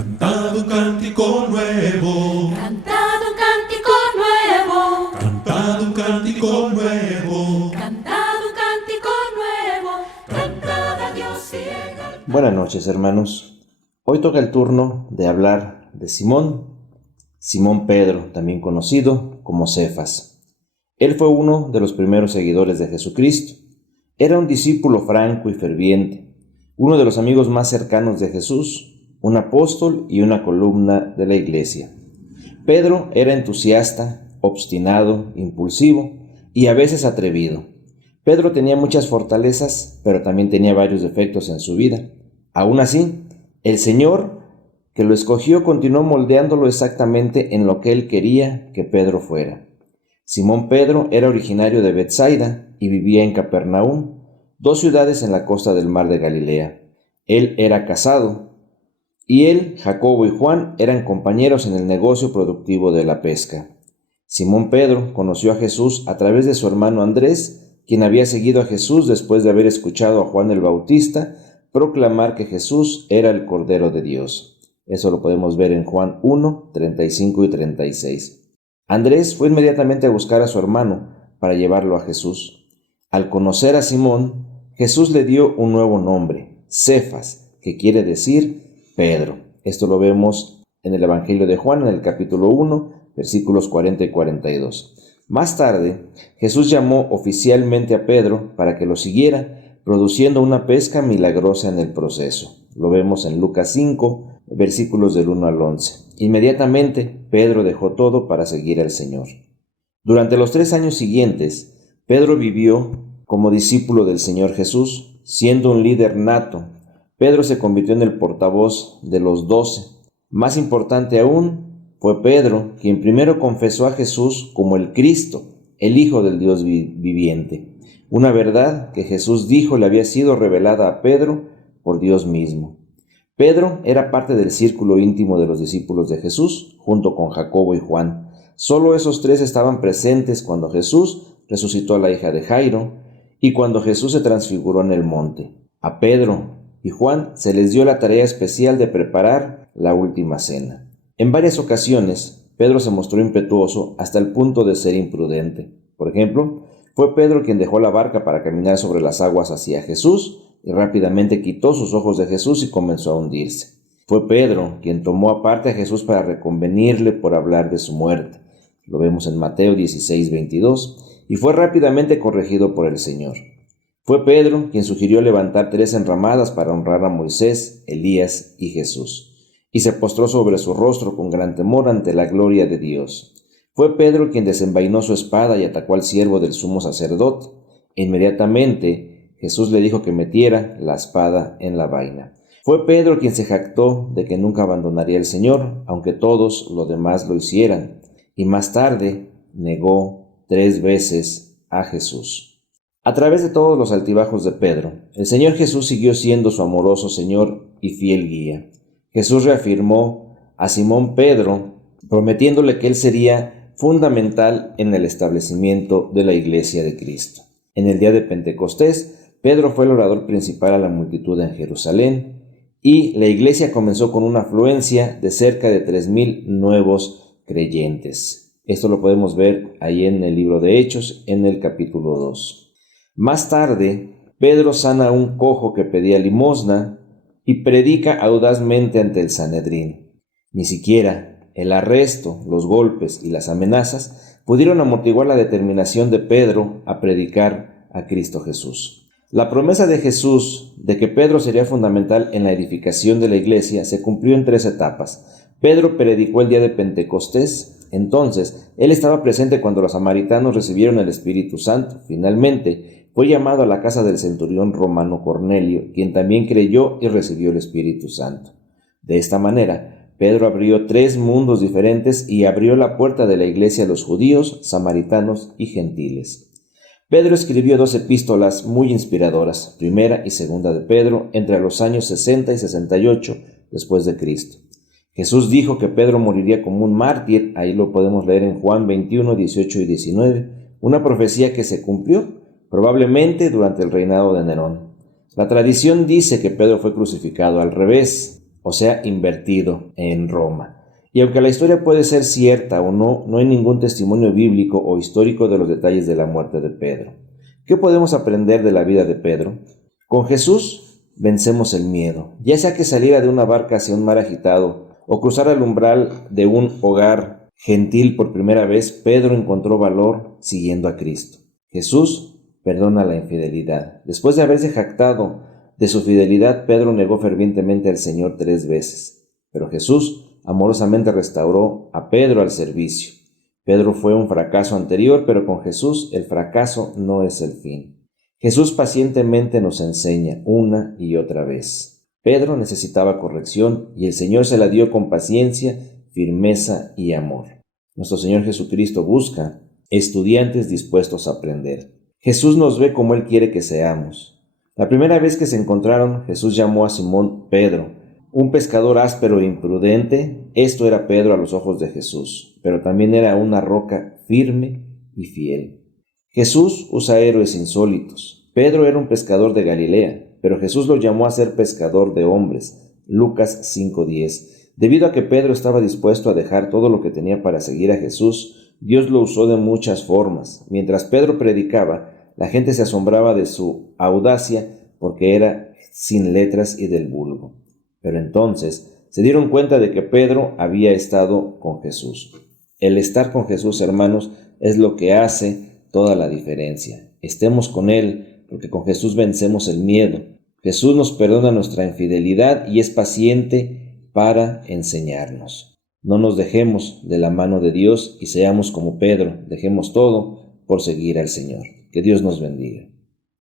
Cantad un cántico nuevo, Cantad un cántico nuevo, cantad un cántico nuevo. cantad un cántico nuevo, cantad a Dios fiel. Buenas noches, hermanos. Hoy toca el turno de hablar de Simón Pedro, también conocido como Cefas. Él fue uno de los primeros seguidores de Jesucristo. Era un discípulo franco y ferviente, uno de los amigos más cercanos de Jesús, un apóstol y una columna de la iglesia. Pedro era entusiasta, obstinado, impulsivo y a veces atrevido. Pedro tenía muchas fortalezas, pero también tenía varios defectos en su vida. Aún así, el Señor que lo escogió continuó moldeándolo exactamente en lo que él quería que Pedro fuera. Simón Pedro era originario de Betsaida y vivía en Capernaum, dos ciudades en la costa del mar de Galilea. Él era casado, y él, Jacobo y Juan eran compañeros en el negocio productivo de la pesca. Simón Pedro conoció a Jesús a través de su hermano Andrés, quien había seguido a Jesús después de haber escuchado a Juan el Bautista proclamar que Jesús era el Cordero de Dios. Eso lo podemos ver en Juan 1, 35 y 36. Andrés fue inmediatamente a buscar a su hermano para llevarlo a Jesús. Al conocer a Simón, Jesús le dio un nuevo nombre, Cefas, que quiere decir Pedro. Esto lo vemos en el Evangelio de Juan, en el capítulo 1, versículos 40 y 42. Más tarde, Jesús llamó oficialmente a Pedro para que lo siguiera, produciendo una pesca milagrosa en el proceso. Lo vemos en Lucas 5, versículos del 1 al 11. Inmediatamente, Pedro dejó todo para seguir al Señor. Durante los 3 años siguientes, Pedro vivió como discípulo del Señor Jesús, siendo un líder nato. Pedro se convirtió en el portavoz de los 12. Más importante aún, fue Pedro quien primero confesó a Jesús como el Cristo, el Hijo del Dios viviente. Una verdad que Jesús dijo le había sido revelada a Pedro por Dios mismo. Pedro era parte del círculo íntimo de los discípulos de Jesús, junto con Jacobo y Juan. Solo esos 3 estaban presentes cuando Jesús resucitó a la hija de Jairo y cuando Jesús se transfiguró en el monte. A Pedro y Juan se les dio la tarea especial de preparar la última cena. En varias ocasiones, Pedro se mostró impetuoso hasta el punto de ser imprudente. Por ejemplo, fue Pedro quien dejó la barca para caminar sobre las aguas hacia Jesús y rápidamente quitó sus ojos de Jesús y comenzó a hundirse. Fue Pedro quien tomó aparte a Jesús para reconvenirle por hablar de su muerte. Lo vemos en Mateo 16, 22, y fue rápidamente corregido por el Señor. Fue Pedro quien sugirió levantar 3 enramadas para honrar a Moisés, Elías y Jesús, y se postró sobre su rostro con gran temor ante la gloria de Dios. Fue Pedro quien desenvainó su espada y atacó al siervo del sumo sacerdote. Inmediatamente Jesús le dijo que metiera la espada en la vaina. Fue Pedro quien se jactó de que nunca abandonaría al Señor, aunque todos los demás lo hicieran, y más tarde negó 3 veces a Jesús. A través de todos los altibajos de Pedro, el Señor Jesús siguió siendo su amoroso Señor y fiel guía. Jesús reafirmó a Simón Pedro, prometiéndole que él sería fundamental en el establecimiento de la iglesia de Cristo. En el día de Pentecostés, Pedro fue el orador principal a la multitud en Jerusalén y la iglesia comenzó con una afluencia de cerca de 3,000 nuevos creyentes. Esto lo podemos ver ahí en el libro de Hechos, en el capítulo 2. Más tarde, Pedro sana a un cojo que pedía limosna y predica audazmente ante el Sanedrín. Ni siquiera el arresto, los golpes y las amenazas pudieron amortiguar la determinación de Pedro a predicar a Cristo Jesús. La promesa de Jesús de que Pedro sería fundamental en la edificación de la iglesia se cumplió en 3 etapas. Pedro predicó el día de Pentecostés. Entonces, él estaba presente cuando los samaritanos recibieron el Espíritu Santo. Finalmente, fue llamado a la casa del centurión romano Cornelio, quien también creyó y recibió el Espíritu Santo. De esta manera, Pedro abrió 3 mundos diferentes y abrió la puerta de la iglesia a los judíos, samaritanos y gentiles. Pedro escribió 2 epístolas muy inspiradoras, primera y segunda de Pedro, entre los años 60 y 68 después de Cristo. Jesús dijo que Pedro moriría como un mártir, ahí lo podemos leer en Juan 21, 18 y 19, una profecía que se cumplió probablemente durante el reinado de Nerón. La tradición dice que Pedro fue crucificado al revés, o sea, invertido en Roma. Y aunque la historia puede ser cierta o no, no hay ningún testimonio bíblico o histórico de los detalles de la muerte de Pedro. ¿Qué podemos aprender de la vida de Pedro? Con Jesús vencemos el miedo, ya sea que saliera de una barca hacia un mar agitado o cruzara el umbral de un hogar gentil por primera vez, Pedro encontró valor siguiendo a Cristo. Jesús perdona la infidelidad. Después de haberse jactado de su fidelidad, Pedro negó fervientemente al Señor 3 veces, pero Jesús amorosamente restauró a Pedro al servicio. Pedro fue un fracaso anterior, pero con Jesús el fracaso no es el fin. Jesús pacientemente nos enseña una y otra vez. Pedro necesitaba corrección y el Señor se la dio con paciencia, firmeza y amor. Nuestro Señor Jesucristo busca estudiantes dispuestos a aprender. Jesús nos ve como Él quiere que seamos. La primera vez que se encontraron, Jesús llamó a Simón Pedro, un pescador áspero e imprudente. Esto era Pedro a los ojos de Jesús, pero también era una roca firme y fiel. Jesús usa héroes insólitos. Pedro era un pescador de Galilea, pero Jesús lo llamó a ser pescador de hombres. Lucas 5:10. Debido a que Pedro estaba dispuesto a dejar todo lo que tenía para seguir a Jesús, Dios lo usó de muchas formas. Mientras Pedro predicaba, la gente se asombraba de su audacia porque era sin letras y del vulgo. Pero entonces se dieron cuenta de que Pedro había estado con Jesús. El estar con Jesús, hermanos, es lo que hace toda la diferencia. Estemos con Él, porque con Jesús vencemos el miedo. Jesús nos perdona nuestra infidelidad y es paciente para enseñarnos. No nos dejemos de la mano de Dios y seamos como Pedro, dejemos todo por seguir al Señor. Que Dios nos bendiga.